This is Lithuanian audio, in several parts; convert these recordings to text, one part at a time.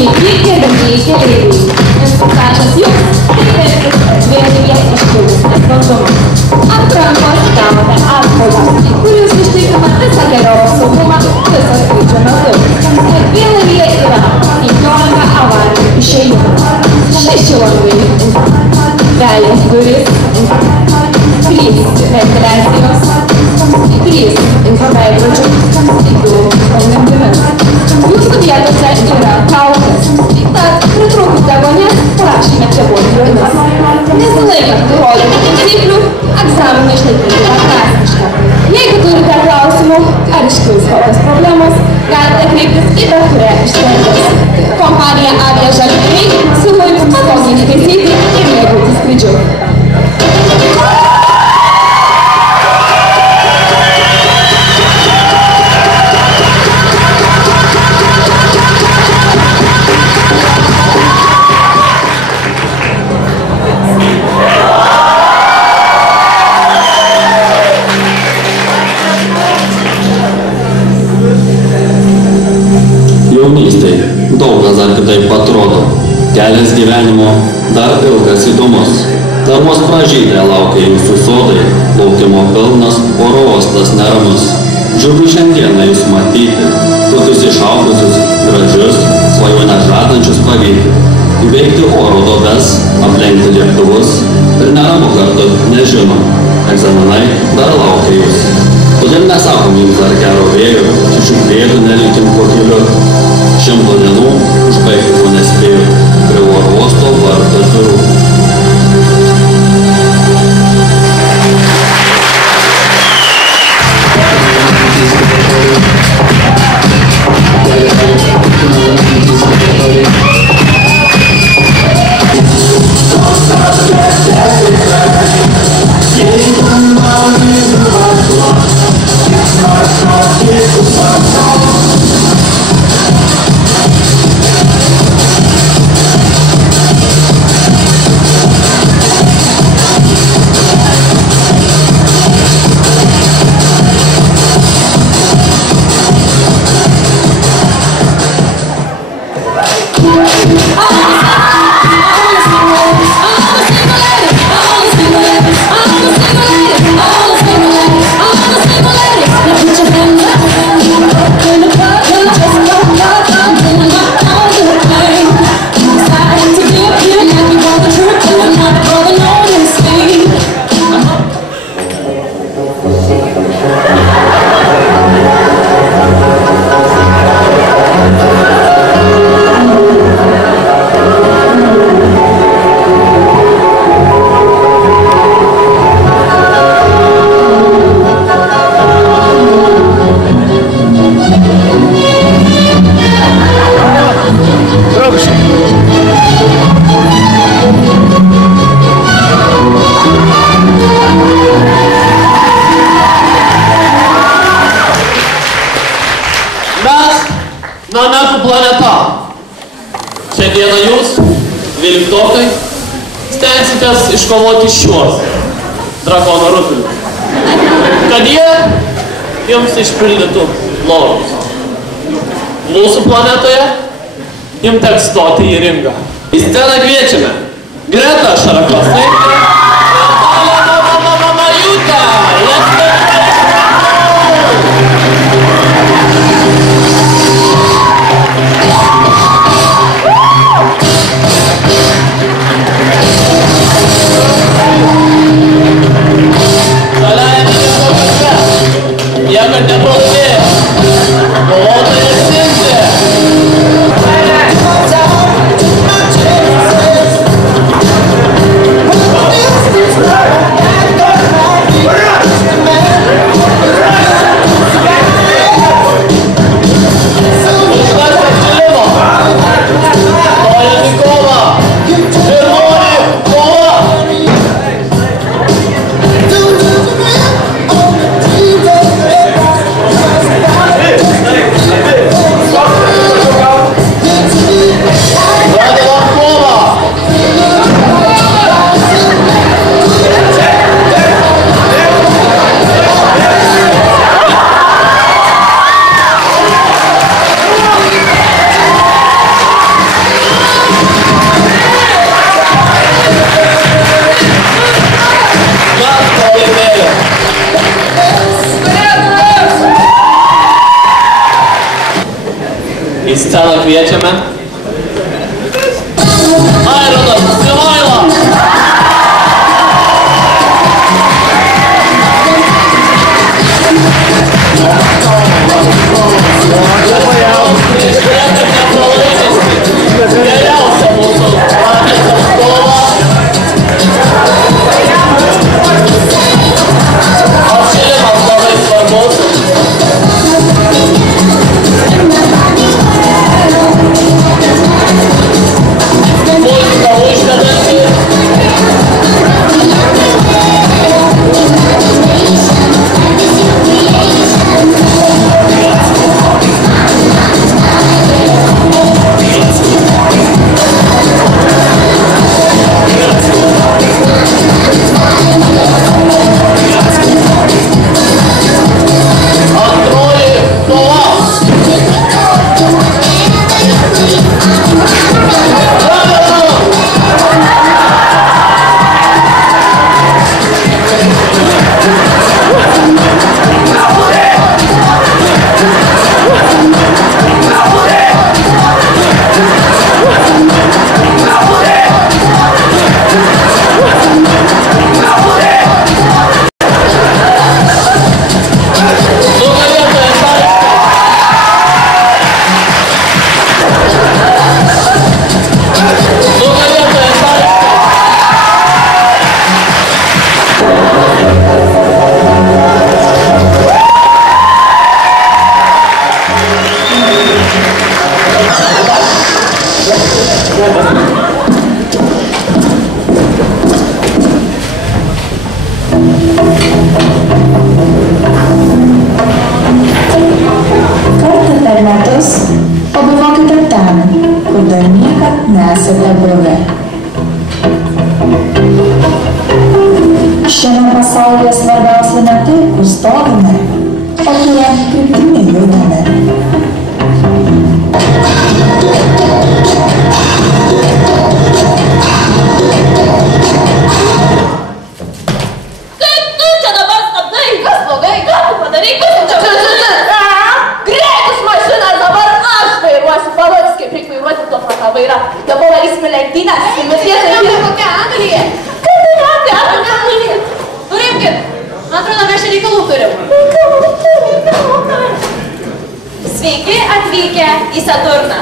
Sveiki, gerbėmieji keleiviai. Instruktažas jums, kaip žvėryje iškilus nesklandumą. Atrankos gavote atspaudą, kuris užtikrina visą geriausią saugumą viso skrydžio metu. Erdvėlaivyje yra 15 avarijų išėjimų, 6 langai, vejos duris, 3 ventiliacijos, 3 veidrodžių stiklių sprendimis. Jūsų vietose yra kaukės, tad pritrūkite vonės, prašome čia būti jomis. Nesilaikant nurodytų taisyklių, egzaminą išlaikyti yra prasmiška. Jeigu turite klausimų ar iškils kokios problemos, galite kreiptis į bet kurią iš tarnybos. Kompanija Avia Žalgiriai siūlo jums patogiai įtaisyti ir mėgautis skrydžiu. Jaunystėje daug kas dar kitaip atrodo. Kelias gyvenimo dar ilgas įdomus. Dar vos pražydę laukia jūsų sodai, laukimo pilnas, oro uostas neramus. Džiugu šiandieną jūs matyti, tokius išaugusius, gražius, svajonę žadančius pavyti. Įveikti oro duobes, aplenkti lėktuvus ir neramu kartu nežinom. Egzaminai dar laukia jūs. Todėl nesakom jums dar gero vėjo, čiučių bėdų nelikim po keliu. 100 dienų užbaigti ko nespėjau prie oro uosto vartų durų. Šiandieną jūs, 12-okai, stengsitės iškovoti šiuos drakono rutulius, kad jie jums išpildytų norus. Mūsų planetoje jums teks stoti į ringą. Į sceną kviečiame Greta Šarakovskaitę ir Majuta. Niekad neprausė, kovotai nesimti. Į sceną kviečiame Aironas Sivaila. Geriausia mūsų atlikta spalva. Apšilimas labai svarbus. Muzika užvedanti. Kartą per metus pabuvokite ten, kur dar niekad nesate buvę. Šiame pasaulyje svarbiausia ne tai, kur stovime, o kuria kryptimi judame. Kaip tu čia dabar stabdai? Kas blogai? Ką tu padarai? Kas tu čia? Greitus mašinas dabar aš vairuosiu. Parodys, kaip reikia vairuoti tuo tą vairą. Dabar varysime lenktynės. Mirties ir kokia Anglija. Kaip tai ne apie Angliją? Turimkit. Man atrodo, mes čia reikalų turim. Sveiki atvykę į Saturną.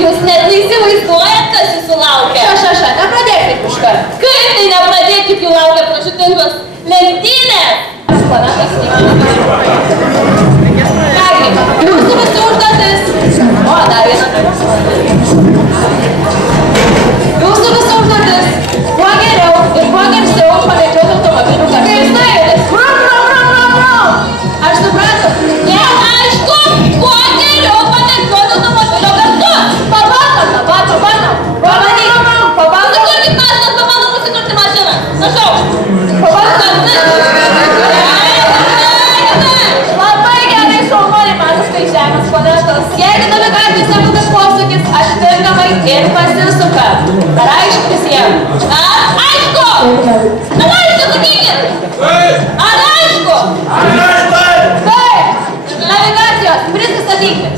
Jūs net neįsivaizduojat, kas jūsų laukia. Nepradėkit iškart. Kaip tai nepradėkit, kaip jų laukia pražutingos lenktynės? Planetos įmanoma. Kągi, jūsų visų užduotis. O, dar viena. Jūsų visų užduotis. Kuo geriau ir kuo garsiau pamėgdžioti automobilių garsais nuėdis. Aš suprantu. Ne, aišku, kuo geriau pamėgdžioti automobilio garsus. Pabandom. Sukurkit mašinas, pabandom susikurti mašiną. Prašau. Pabandom. Labai gerai šaunuoliai, mažas tai žemės planetos. Jeigu navigacijos nebūtas posūkis, atitinkamai ir pasisuka. Ar aišku visiems? Aišku! Ar aišku, sakykit? Ar aišku? Taip! Navigacijos, prisistatykit.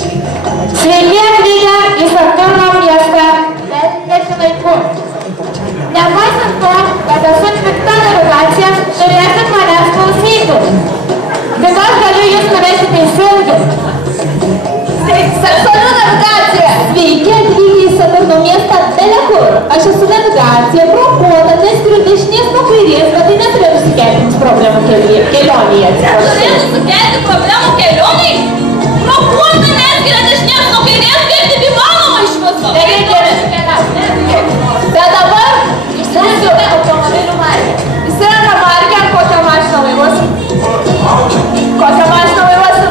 Sveiki atvykę į Saturno miestą, bet nežinai kur. Nepaisant to, kad esu pikta navigacija, turėsit manęs klausyti. Tik aš galiu jūs nuvesti teisingai. Seksuali navigacija! Sveiki atvykę į Saturno miestą belekur. Aš esu navigacija, prokuota, neskiriu dešinės nuo kairės, bet tai neturėtų sukelti jums problemų kelionėje. Turėtų sukelti problemų kelionėje? Prokuota neskiria dešinės nuo kairės, kaip taip įmanoma iš viso? Bet dabar išsirinksiu automobilių markę. Įsirenka markę, kokią mašiną vairuosim? Kokią mašiną vairuosim?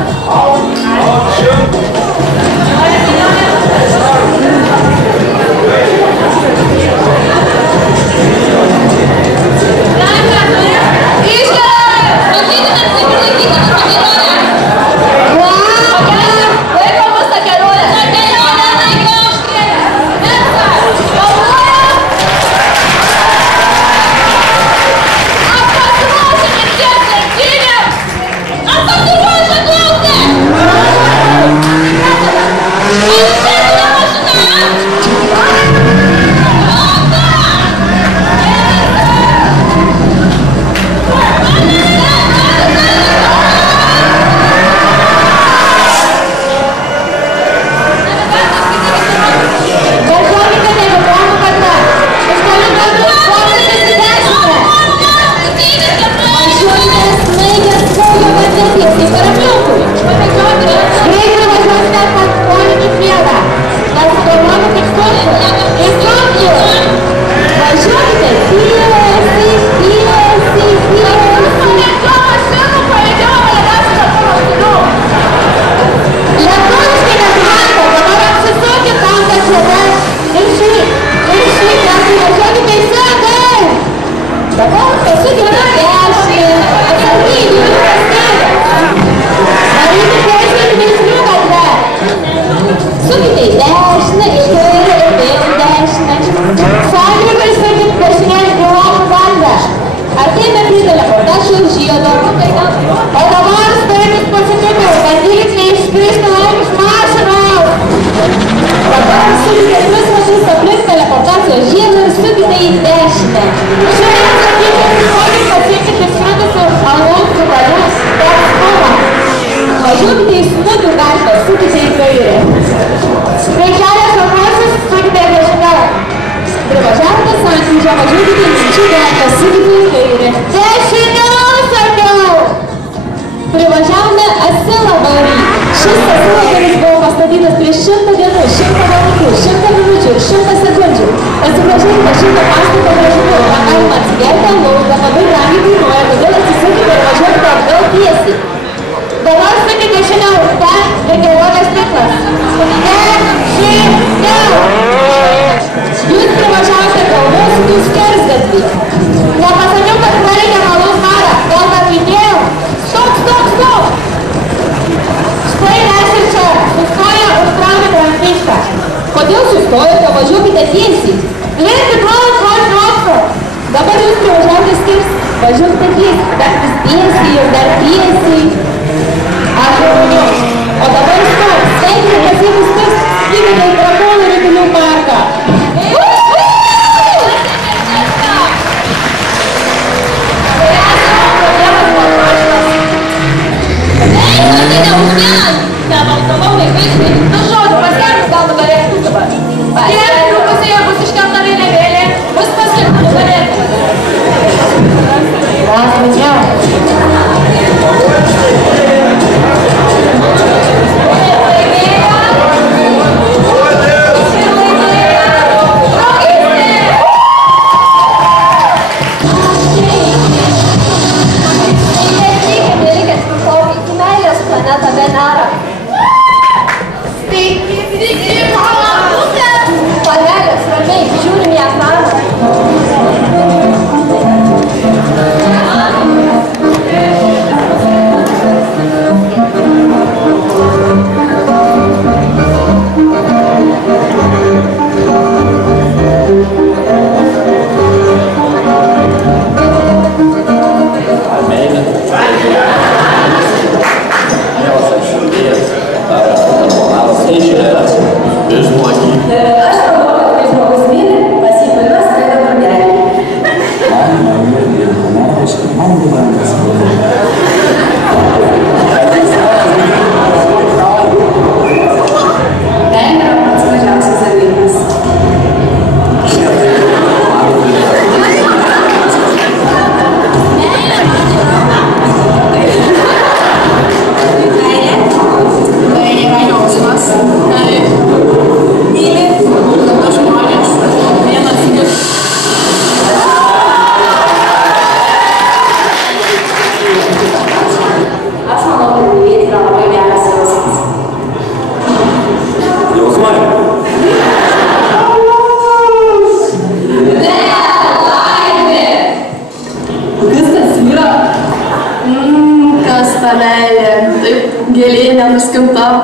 Laikom visą kelionę.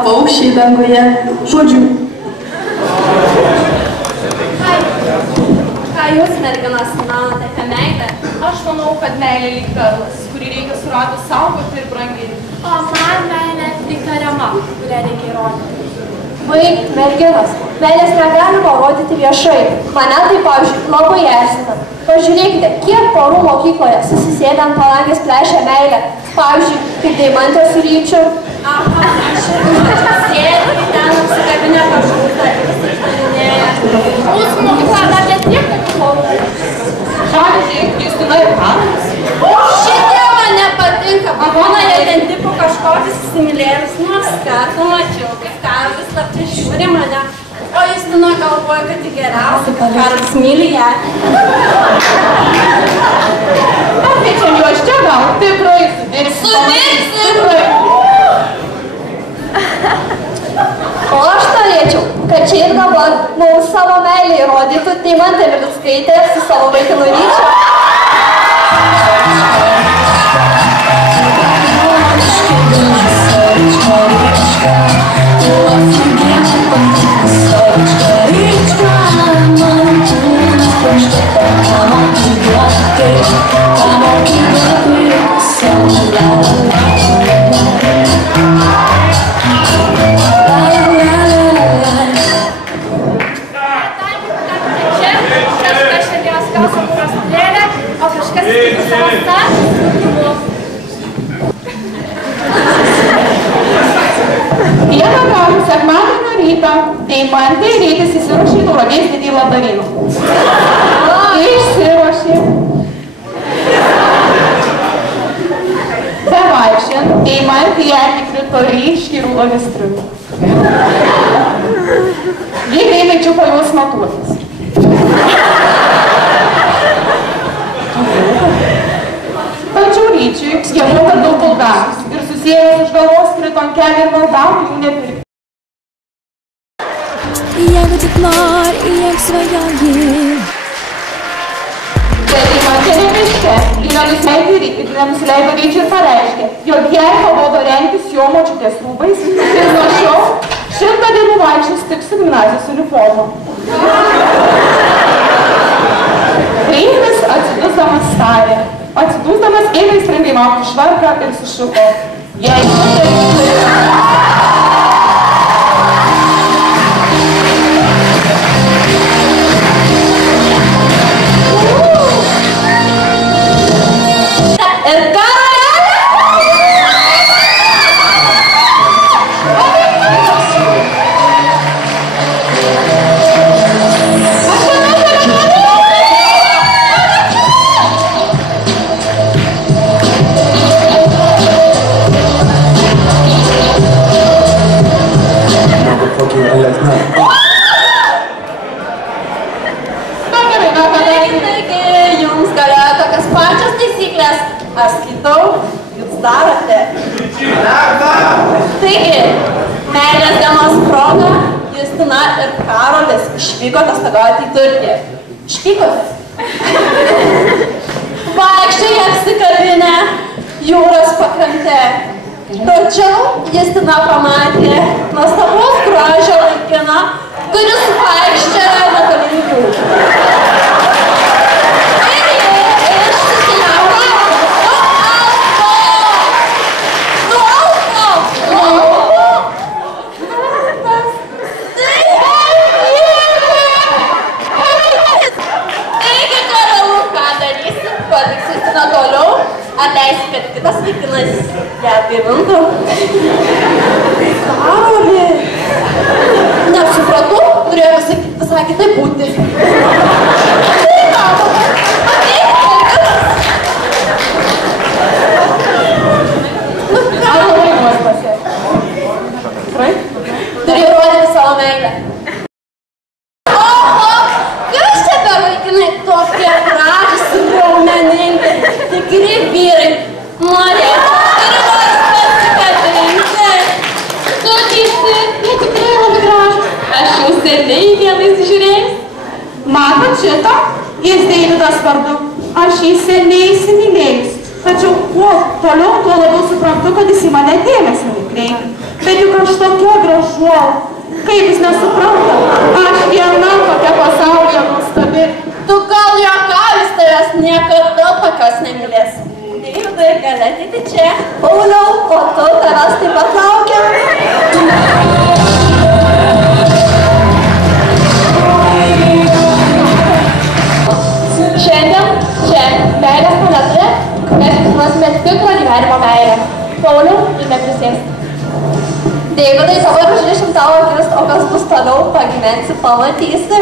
paukščiai danguje. Žodžiu. Ką jūs, merginas, manote apie meilę? Aš manau, kad meilė lyg perlas, kurį reikia suradus saugoti ir branginti. O man meilė lyg tariama, kurią reikia įrodyti. Baik, merginos, meilės negalima rodyti viešai. Mane tai, pavyzdžiui, labai erzina. Pažiūrėkite, kiek porų mokykloje susisėdę ant palangės plešia meilę. Pavyzdžiui, kaip Deimantė su Ryčiu. Aha, aš sėdė, ten apsikabinę kažkur, įsistarinėja. Mūsų mokykla dar net tiek tokių porų. Pavyzdžiui, Justina ir Karolis. Šitie man nepatinka. Būna jie ten tipo kažkokius įsimylėjus. Nors kartą mačiau, kaip Karolis slaptai žiūri mane. O Justina galvoja, kad tai geriausia, kad Karolis myli ją. Pakviečiam juos čia gal, tikrai sudirksi. Sudirksi! O aš norėčiau, kad čia ir dabar mums savo meilę įrodytų Deimantė Milickaitė su savo vaikinu Ryčiu. Vieną kartą sekmadienio rytą Deimantė ir Rytis įsiruošė Tauragės didįjį labdaryną. Išsiruošė. Bevaikščiant, Deimantė į akį krito ryškiai raudonis striukai. Ji greitai čiupo juos matuotis. Tačiau Ryčiui jie buvo daug vulgarūs ir susijęs už galvos krito ant kelių ir maldavo jų nepirkti. Jeigu tik nori, jeigu svajoji. Bet Deimantė miške ir nenusileido Ryčiui ir pareiškė, jog jai pabodo rengtis jo močiutės rūbais ir nuo šiol 100 dienų vaikščios tik su gimnazijos uniforma. Rytis atsidusdamas tarė. Atsidūsdamas ėmė aistringai mauti švarką ir sušuko. Jeigu Ir jums galioja tokias pačios taisyklės. Aš skaitau, jūs darote. Taigi, meilės dienos proga Justina ir Karolis išvyko atostogauti į Turkiją. Išvykote? Vaikščiojo apsikabinę jūros pakrante. Tačiau Justina pamatė nuostabaus grožio vaikiną, kuris vaikščiojo netoli jų. Atleisk, kad kitas vaikinas ją apgyvendų. Karoli! Nesupratau, turėjau visai kitaip būti. Tai ką? Ateik, merginas! Nu ką? Turiu rodyti savo meilę. Oho! Kas čia per vaikinai tokie gražūs ir raumeningi? Tikri vyrai. Norėčiau ir nors pasikabinti. Tu teisi, jie tikrai labai gražūs. Aš jau seniai vieną įsižiūrėjus. matot šitą? Jis Deividas vardu. Aš jį seniai įsimylėjus. Tačiau kuo toliau, tuo labiau suprantu, kad jis į mane dėmesio nekreipia. Bet juk aš tokia gražuolė. Kaip jis nesupranta? Aš viena tokia pasaulyje nuostabi. Tu gal juokauji, tavęs niekada tokios nemylės. Deivydai, gali ateiti čia. Pauliau, o tu tavęs taip pat laukia. pamatysi.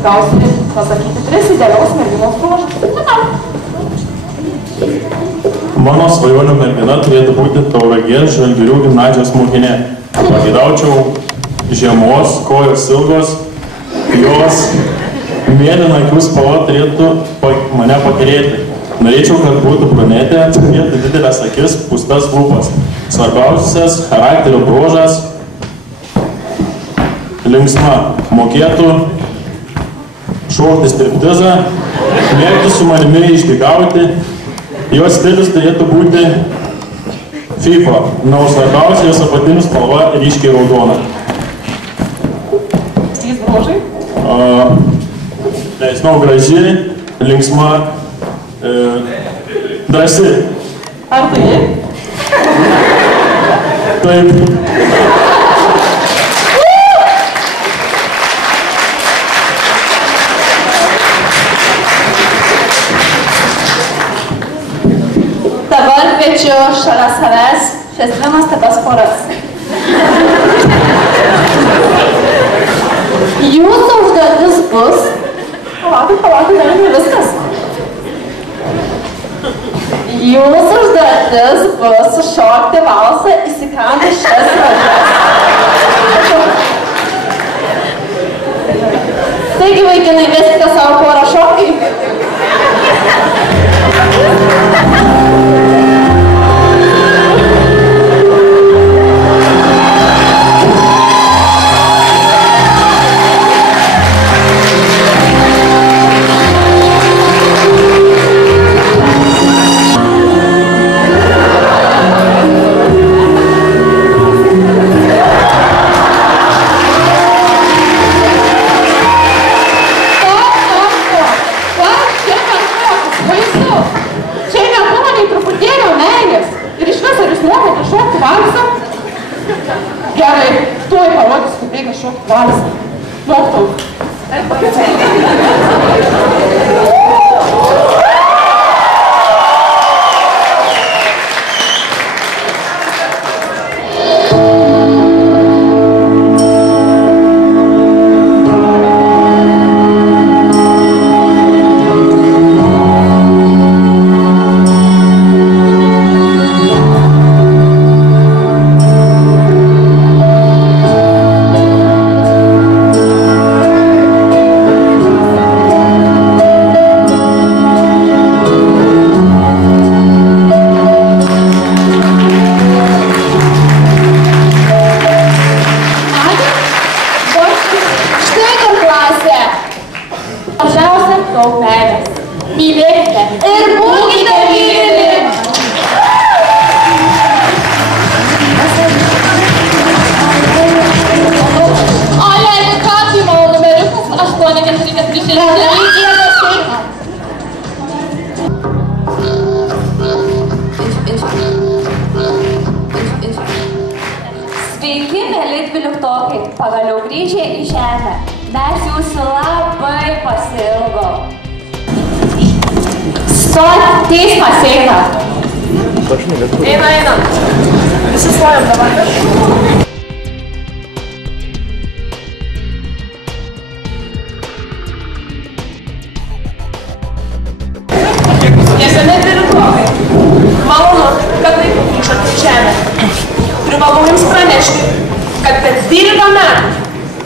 Gausi pasakyti 3 idealios merginos bruožus. Mano svajonių mergina turėtų būti Tauragės Žalgirių gimnazijos mokinė. Pageidaučiau žiemos, kojos ilgos, jos mėlyna akių spalva turėtų mane pakerėti. Norėčiau, kad būtų brunetė, turėtų didelės akis, pūstas lūpas. Svarbiausias charakterio bruožas linksma, mokėtų šokti striptizą, mėgtų su manimi išdygauti. Jos stilius turėtų būti FIFA, na, o svarbiausia jos apatinių spalva ryškiai raudona. Trys bruožai? Nežinau, graži, linksma, drąsi. Ar tai? Taip. Dabar kviečiu šalia savęs šias dvi nuostabias poras. Jūsų užduotis bus... Palauk, dar ne viskas. Jūsų užduotis bus sušokti valsą įsikandus šias rankas. Taigi, vaikinai, veskite savo porą šokai. Sveiki, mėly dvyliktokai, pagaliau grįžę į žemę. Mes jūsų labai pasiilgom. Stot, teismas eina. Eina. Visi stojam dabar. Neseniai dvyliktokai. Malonu, kad laiku grįžote į žemę. Privalau jums pranešti, kad per 12 metų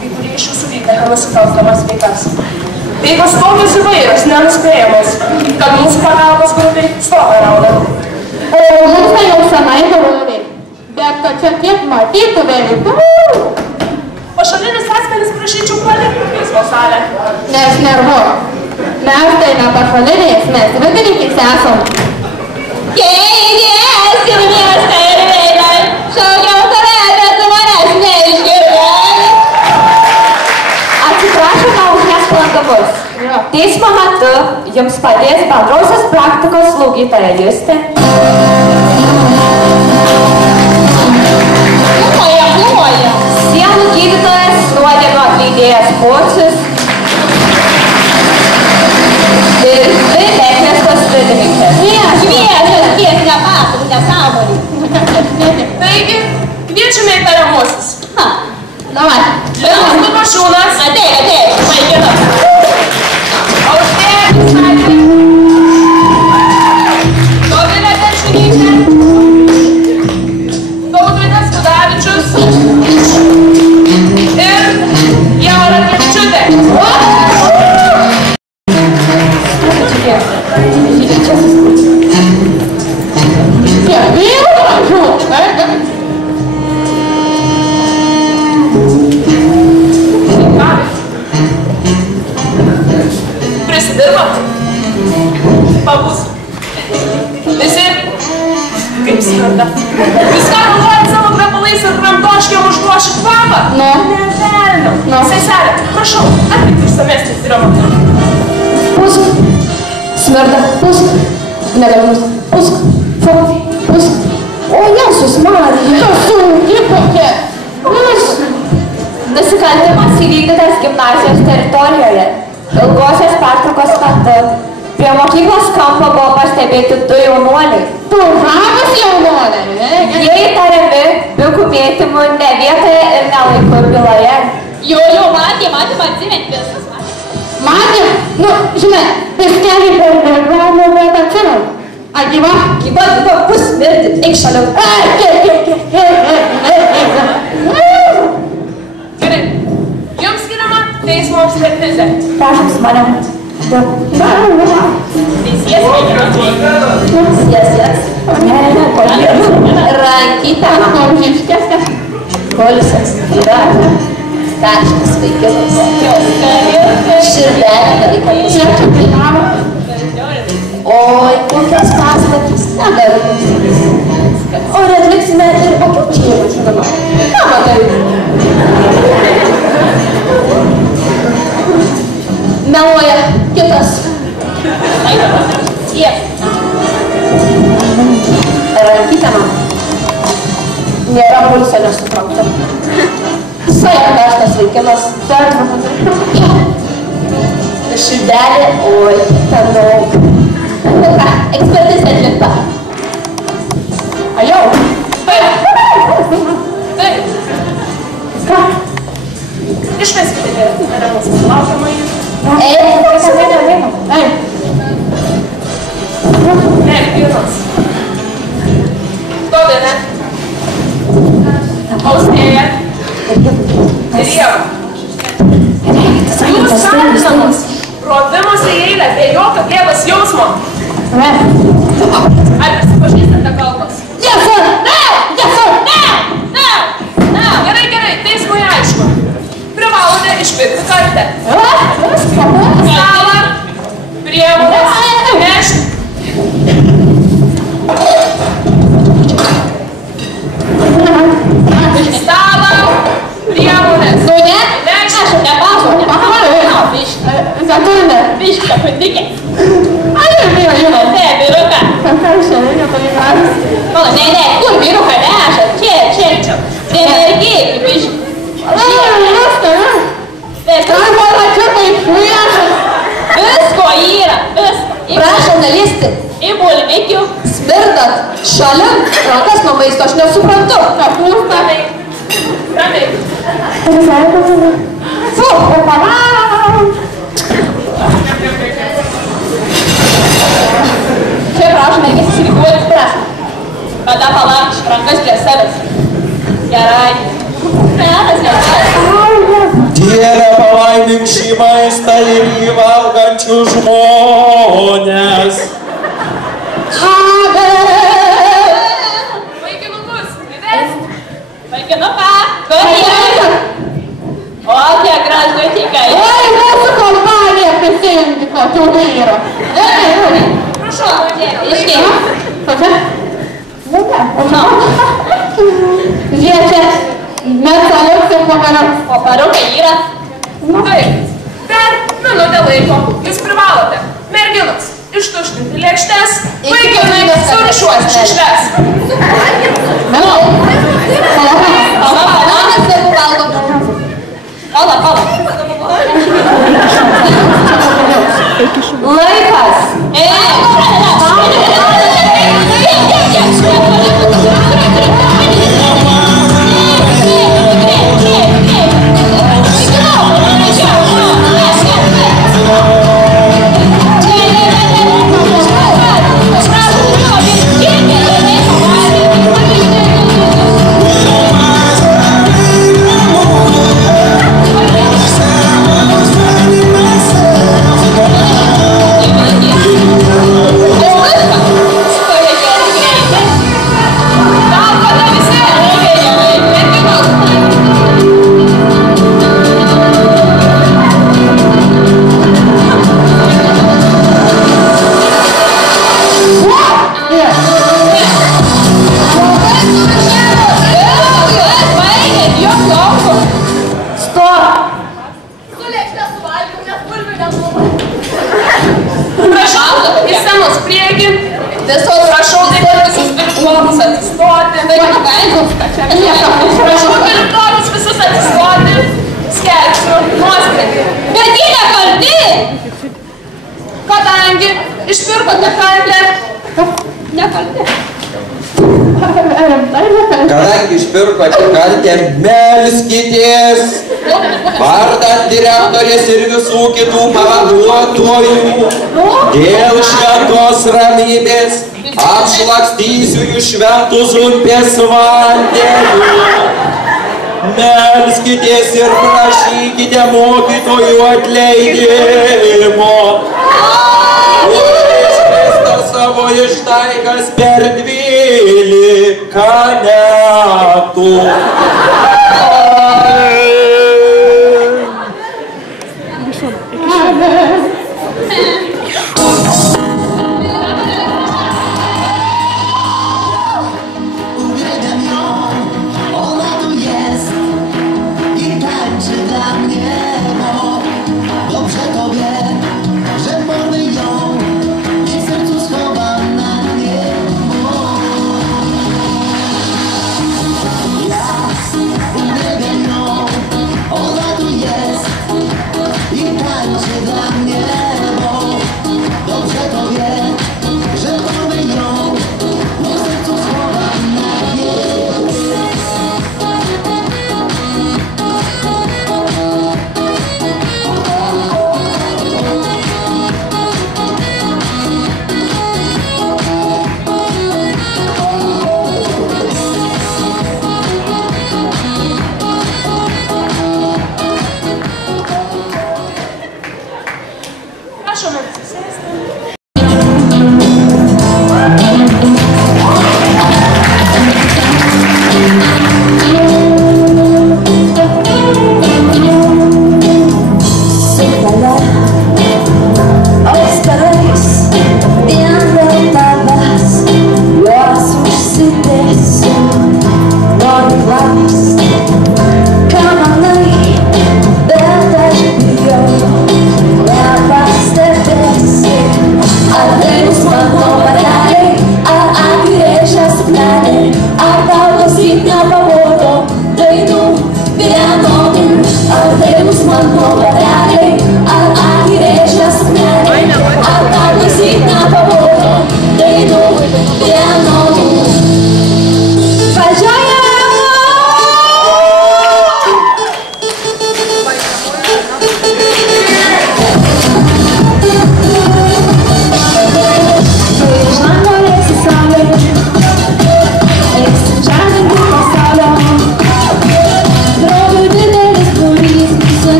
kai kurie iš jūsų vykdė nusikalstamas veikas. Veikos tokios įvairios, nenuspėjamos, kad mūsų pagalbos grupiai stoka rauda. O mums tai jau senai parodė, bet kad čia tiek matytumėm. Pašalinis asmenis prašyčiau palikti teismo salę. Nes nervuoju. Mes tai ne pašalinės, mes vidurykis esam. Keidės ir miestą ir veidai, šaukiau tave, bet tu manęs neišgirdai. Atsiprašome už nesklandamus. Teismo metu jums padės bendrosios praktikos slaugytoja Justė. Klumoja. Sienų gydytojas, nuodėmių atleidėjas Pocius. Ir dvi technikos liudininkės. Šviežias nematom, nesąmonį. Taigi, kviečiame įtariamuosius. Davai. Linas Lukošiūnas. Ateik, vaikinas. Austėja Kristaitė. Dovilė Teršinytė. Tautvydas Kudavičius. Ir Ieva Radkevičiūtė. Prisidirbat? Pabus. Visi? Kaip skirta. Viską galvojat savo kvepalais ir kramtoškiam užduošit kvapą? No. Nevelnio. Seselė, prašau, atlikti išsamesnį tyrimą. Pusk. Smirda. Pusk. Negalimus. Pusk. Pusk. O, Jėzus Marija. Sunki kokia. Nusikaltimas įvykdytas gimnazijos teritorijoje. Ilgosios pertraukos metu. Prie mokyklos kampo buvo pastebėti 2 jaunuoliai. Tu žavas jaunuoliai, ne? Jie įtariami bikų mėtymų ne vietoje ir ne laiku byloje. Jo, matėm, atsimėt visas. Matėm? Nu, žinai, piskelį per programų, bet atsimėm. Ar gyva? Gyva, pusmirti, eik šaliau. Gerai, jums skiriama teismo ekspertizė. Prašom su manim. Teisės mėginimas. Yes. Rankytę. Polisas. Yra. Taškas vaikinas. Širdelė. Oi, kokios paslaptys. Negaliu pasakyti. O ir atliksime ir kokių tyrimų, žinoma. Ką matai? Meluoja kitas. Rankytė man. Nėra pulso, nesuprantam. Visai dažnas vaikinas. Širdelė, oi, ten daug. Nu ką, ekspertizė atlikta. Ajau. Taip. Išmeskite įtariamus laukiamai. Merginos. Dovilė. Austėja. Ir Ieva. Jūs kaltinamas rovimas į eilę be jokio gėdos jausmo. Ar prisipažįstate kaltas? Yes, sir! No! Gerai, teismui aišku. Privalote išpirkti kaltę. Stalą, priemonės, nešti. Stalą, priemonės, nešti. Biška, patikė. Ne, vyruka. Ne, kur vyruka neša? Čia. Prie mergėkių, biška. Visko yra, visko. Prašom nalisti. Į bulvikių. Smirdat. Šalin, rankas nuo maisto, aš nesuprantu. Kapus, ramiai. Ramiai. Fu, čia prašome, kad įsiribuoti spręs. Tada palauk, rankas prie savęs. Gerai. Dieve, palaimink šį maistą ir jį valgančių žmonės. Vaikinukus, įvesti. Vaikinuką, kurį? O, tie gražučikai. Oi, mūsų kompanija prisijungi, ko tu vyro. Prašau, iškėjau. Žiečia, mes saluksim pagaliau. O parukai yra? Taip, bet minutę laiko jūs privalote. Merginos, ištuštinti lėkštes, vaikinai surūšiuos šiukšles. Laikas. Prašau direktorius visus atsistoti, skelbsiu nuosprendį. Bet jie nekalti! Kadangi išpirkote kaltę. Nekalti. Kadangi išpirkote kaltę, melskitės. Vardant direktorės ir visų kitų pavaduotojų, dėl šventos ramybės apšlakstysiu jų šventus upės vandeniu. Melskitės ir prašykite mokytojų atleidimo. Už išmestas savo ištaigas per 12 metų. Piano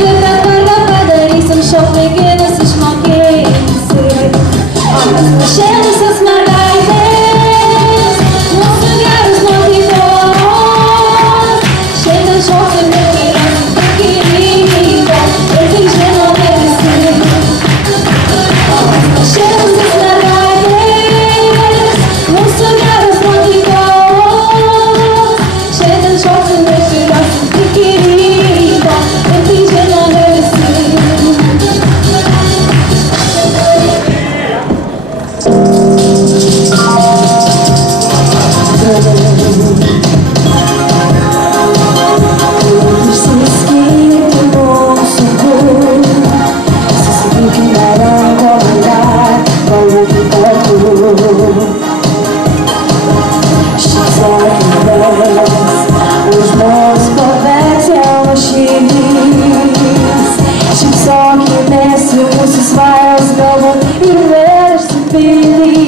Vieną kartą padarysim šou, mėginus išmokėjusi. O mes pašėlusios mergaitės, mūsų gerus nuotaikos. Šiandien šoksim ir vairasim iki ryto, ir tai žinome visi. O mes pašėlusios mergaitės, mūsų gerus nuotaikos. Šiandien šoksim ir vairasim iki ryto, ir tai žinome visi. Išsiskirti mums sunku, susitinkime rankomis dar, pabūti kartu. Šypsokimės, už mus pavers jauno širdys. Šypsokimės ir mūsų svajos galbūt ir vėl išsipildys.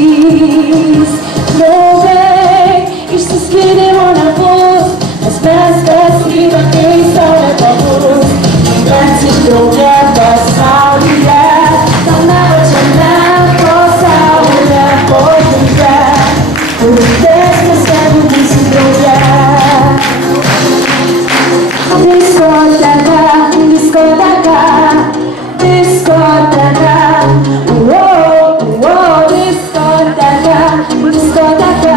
Draugai, išsiskyrimo nebus, nes mes kas rytą, kai saulė pabus. Gyvensim drauge pasaulyje, tame pačiame pasaulyje po žvaigžde, kur didesnis negu būsim drauge. Diskoteka, diskoteka, diskoteka, diskoteka, diskoteka, diskoteka,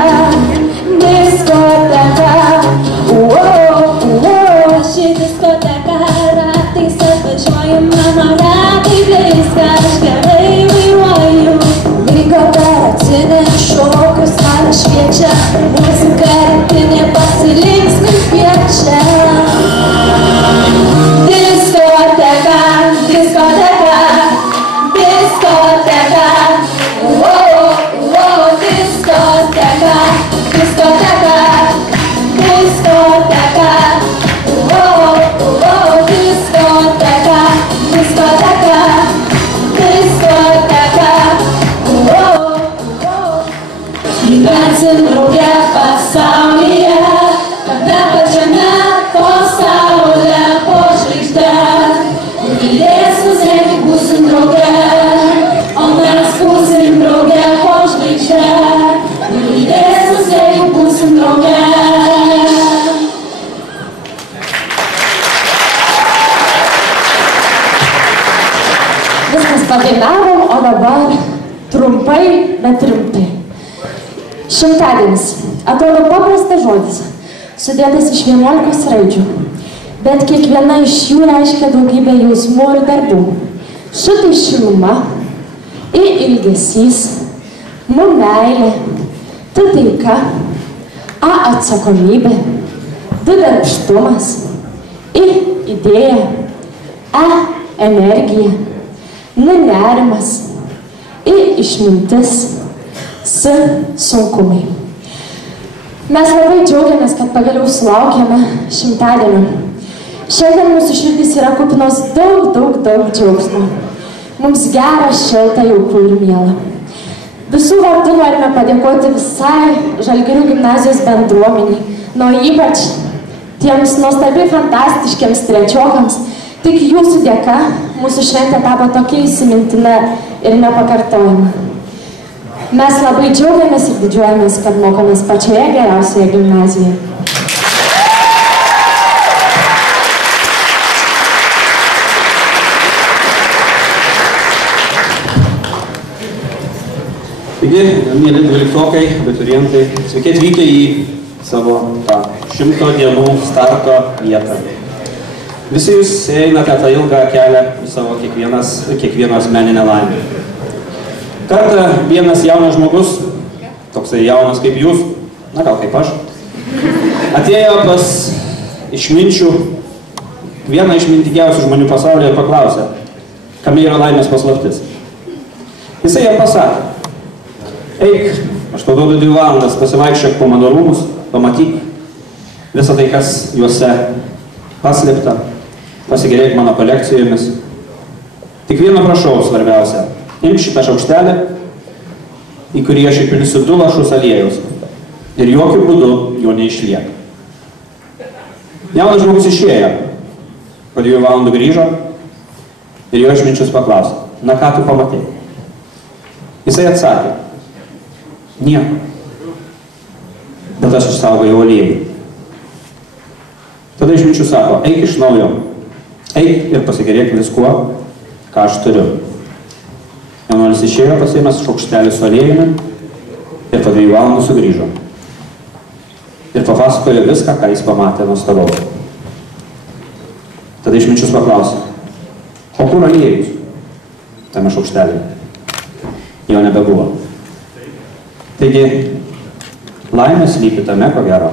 ši diskoteka, ratais atvažiuoju, mano ratai blizga, aš gerai vairuoju. Vyko operacinė, šokus man šviečia, muzika rytinė pasilinksmint kviečia. Diskoteka, diskoteka, diskoteka, diskoteka, diskoteka, diskoteka, diskoteka, diskoteka, diskoteka, gyvensim drauge pasaulyje, tame pačiame pasaulyje po žvaigžde. Didesnis jeigu būsim drauge, o mes būsim drauge po žvaigžde. Didesnis jeigu būsim drauge. Viskas padainavom, o dabar trumpai, bet rimtai. Šimtadienis. Atrodo paprastas žodis, sudėtas iš 11 raidžių, bet kiekviena iš jų reiškia daugybę jausmų ir darbų. Šitai šiluma, ilgesys, meilė, taika, atsakomybė, darbštumas, idėja, energija, nerimas, išmintis, sunkumai. Mes labai džiaugiamės, kad pagaliau sulaukėme šimtadienio. Šiandien mūsų širdys yra kupinos daug džiaugsmo. Mums gera, šilta, jauku ir miela. Visų vardu norime padėkoti visai Žalgirių gimnazijos bendruomeniai, ypač tiems nuostabiai fantastiškiams trečiokams. Tik jūsų dėka mūsų šventė tapo tokia įsimintina ir nepakartojama. Mes labai džiaugiamės ir didžiuojamės, kad mokomės pačioje geriausioje gimnazijoje. Taigi, mėly dvyliktokai, abiturientai, sveiki atvykę į savo 100 dienų starto vietą. Visi jūs einate tą ilgą kelią į savo kiekvieno asmeninę laimę. Kartą vienas jaunas žmogus, toksai jaunas kaip jūs, na gal kaip aš, atėjo pas išminčių, vieną išmintingiausių žmonių pasaulyje ir paklausė, kame yra laimės paslaptis. Jisai jam pasakė, eik, aš tau duodu 2 valandas, pasivaikščiok po mano rūmus, pamatyk visą tai, kas juose paslėpta, pasigerėk mano kolekcijomis. Tik vieną prašau, svarbiausia, imk šitą šaukštelę, į kurį aš įpilsiu 2 lašus aliejaus ir jokių būdų jo neišlieka. Jaunas žmogus išėjo, po 2 valandų grįžo ir jo išminčius paklausė, na ką tu pamatai? Jisai atsakė, nieko, bet aš išsaugojau aliejų. Tada išminčius sako, eik iš naujo, eik ir pasigerėk viskuo, ką aš turiu. Jaunuolis išėjo, pasiėmęs šaukštelį su aliejumi ir po 2 valandų sugrįžo. Ir papasakojo viską, ką jis pamatė nuostabaus. Tada išminčius paklausė, o kur aliejus? Tame šaukštelį. Jo nebebuvo. Taigi, laimė slypi tame, ko gero,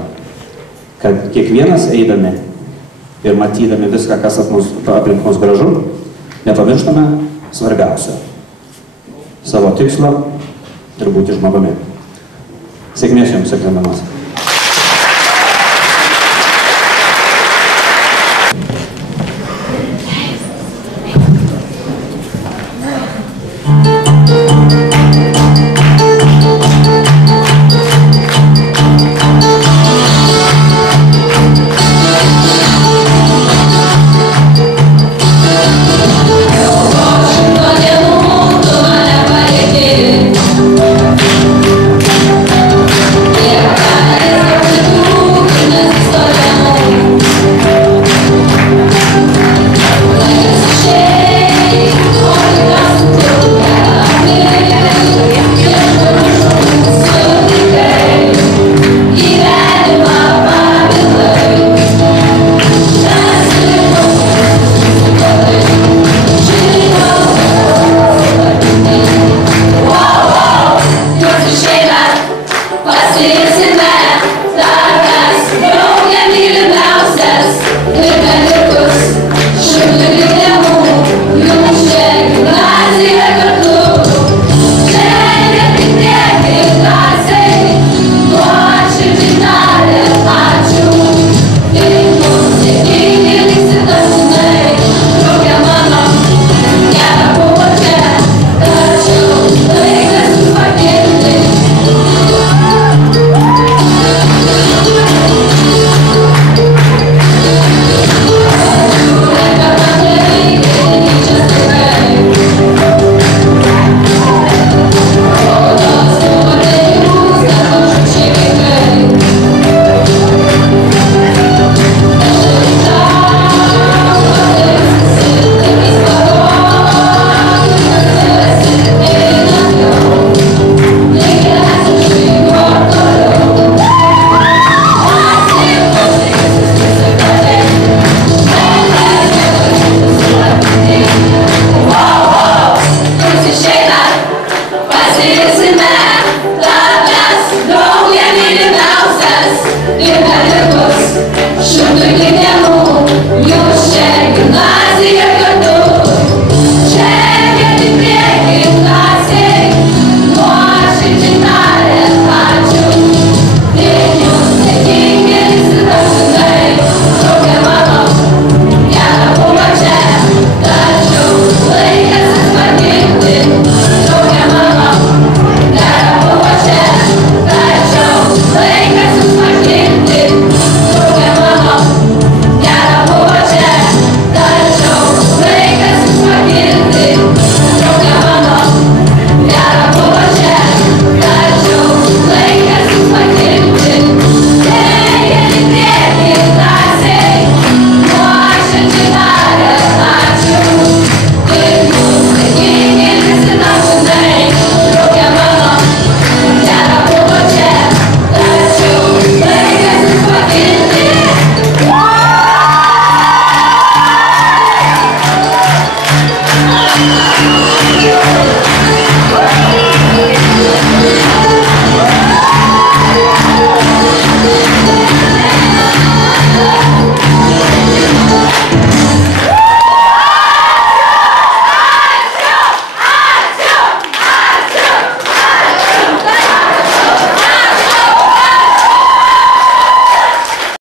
kad kiekvienas eidami ir matydami viską, kas aplink mus gražu, nepamirštame svarbiausio. Savo tikslo ir būti žmogumi. Sėkmės jums egzaminuose.